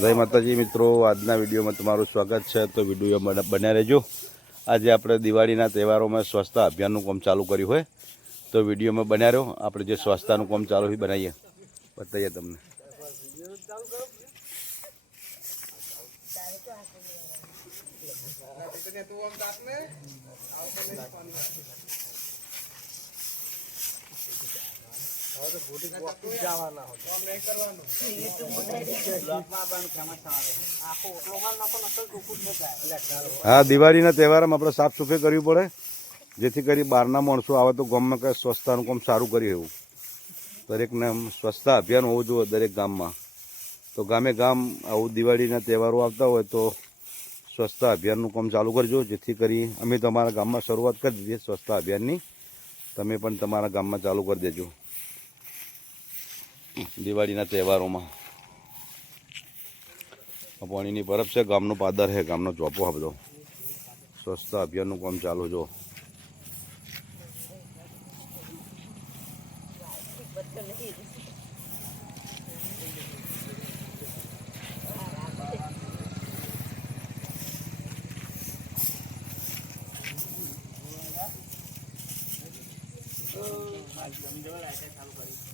જય માતાજી મિત્રો, આજના વિડીયોમાં તમારું સ્વાગત છે. તો વીડિયો બન- બન્યા રહેજો. આજે આપણે દિવાળીના તહેવારોમાં સ્વચ્છતા અભિયાનનું કામ ચાલુ કર્યું હોય, તો વિડીયોમાં બન્યા રહ્યો આપણે જે સ્વચ્છતાનું કામ ચાલુ હોય બનાવીએ. બતાવીએ તમને. હા, દિવાળીના તહેવારમાં આપણે સાફ સફાઈ કરવી પડે. જેથી કરી બહારના માણસો આવે તો ગામમાં કંઈ સ્વચ્છતાનું કામ સારું કરી એવું. દરેકને સ્વચ્છતા અભિયાન હોવું જોઈએ દરેક ગામમાં. તો ગામે ગામ આવું દિવાળીના તહેવારો આવતા હોય તો સ્વચ્છતા અભિયાનનું કામ ચાલુ કરજો. જેથી કરી અમે તમારા ગામમાં શરૂઆત કરી દીધી સ્વચ્છતા અભિયાનની. તમે પણ તમારા ગામમાં ચાલુ કરી દેજો. દિવાળીના તહેવારોમાં. પાણીની બરફ છે, ગામનો પાદર છે, ગામનો ચોપો આ બધો. સ્વચ્છતા અભિયાનનું કામ ચાલુ જો. ચાલુ કર્યું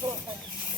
どうぞ。